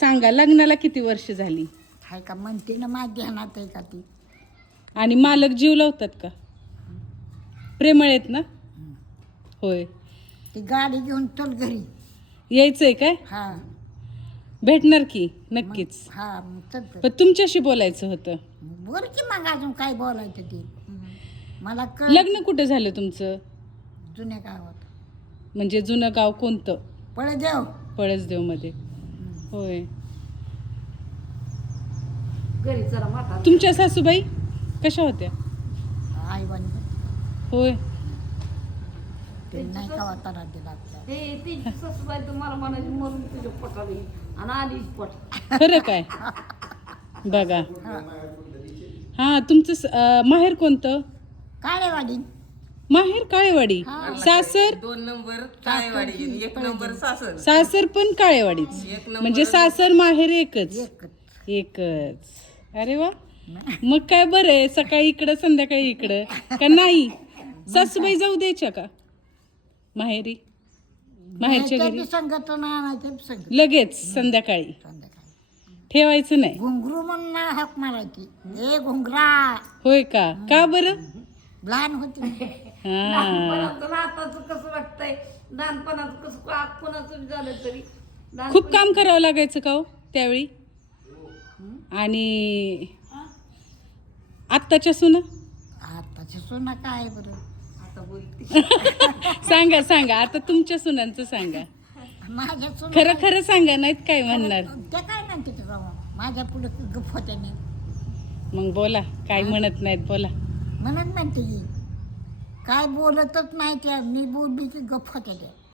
सांगा, लग्नाला किती वर्ष झाली? हाय का म्हणते ना, माझ्या ध्यानात आहे का ती? आणि मालक जीव लावतात का? प्रेमळ आहेत ना? होय. ती गाडी घेऊन चल घरी. यायचंय काय? हा भेटणार की नक्कीच. हा मग चल तर. पण तुमच्याशी बोलायचं होतं. बोल की मग, अजून काय बोलायचं ते मला कळ. लग्न कुठं झालं तुमचं? जुन्या गावात म्हणजे जुनं गाव कोणतं? पळदेव. पळसदेव मध्ये. होय. घरी चला म्हातारा. तुमच्या सासूबाई कशा होत्या? आई बानी होय. ते नाही का वातारा दिला आपल्या. ते ती सासूबाई तुम्हाला म्हणायची मरून तुझ्या पोटाला येईल आणि आलीच पोट. खरं काय? बघा. हा तुमचं माहेर कोणतं? काळेवाडी. माहेर काळेवाडी. सासर? 2 नंबर काळेवाडी, 1 नंबर सासर. सासर पण काळेवाडीच. म्हणजे सासर माहेर एकच. एकच. एकच. अरे वा. मग काय बरं आहे, सकाळी इकडं संध्याकाळी इकडं का नाही? सासूबाई जाऊ द्यायच्या का माहेरी? माहेरच्या घरी संघटना आणायचे संघ लगेच संध्याकाळी संध्याकाळी. ठेवायचं नाही? घुंगरू म्हणून हाक मारायची, ए घुंगरा. होय का? का बरं? लहान होती. हा. लहानपणाचं नाताचं कसं वाटतंय, लहानपणाचं कसं कोणाचं झालं तरी खूप काम करावं लागायचं का हो त्यावेळी? आणि आत्ताच्या सुना? आताची सोना काय बरं. आता बोलते. सांगा सांगा, आता तुमच्या सुनांचं सांगा. माझ्या सोना खरं खरं सांगा, नाहीत काय म्हणणार. त्या काय म्हणते ते राव, माझ्या पुढे गप्प होत्या नाही मग बोला, काय म्हणत नाहीत बोला. म्हणून म्हणते की काय बोलतच नाही त्या, मी बोलली की गप्प होत्या त्या.